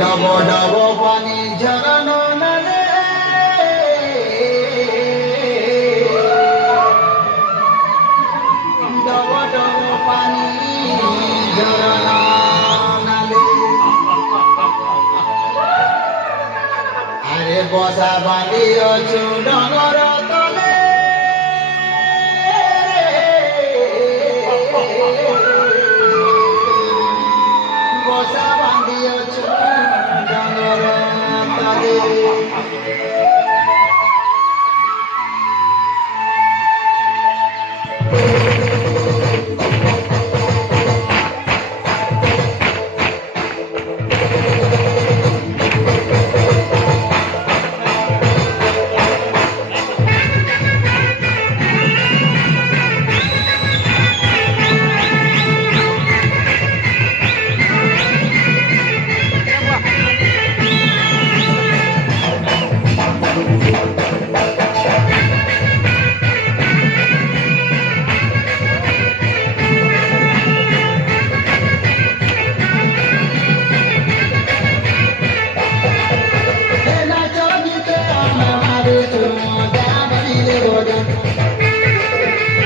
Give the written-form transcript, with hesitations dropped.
ডব ডব পানি ঝরানো নালে ডব ডব পানি ঝরানো নালে আরে বসা বাঁধিয়াছু ডঙর তলে বসা বাঁধিয়াছু ডঙর তলে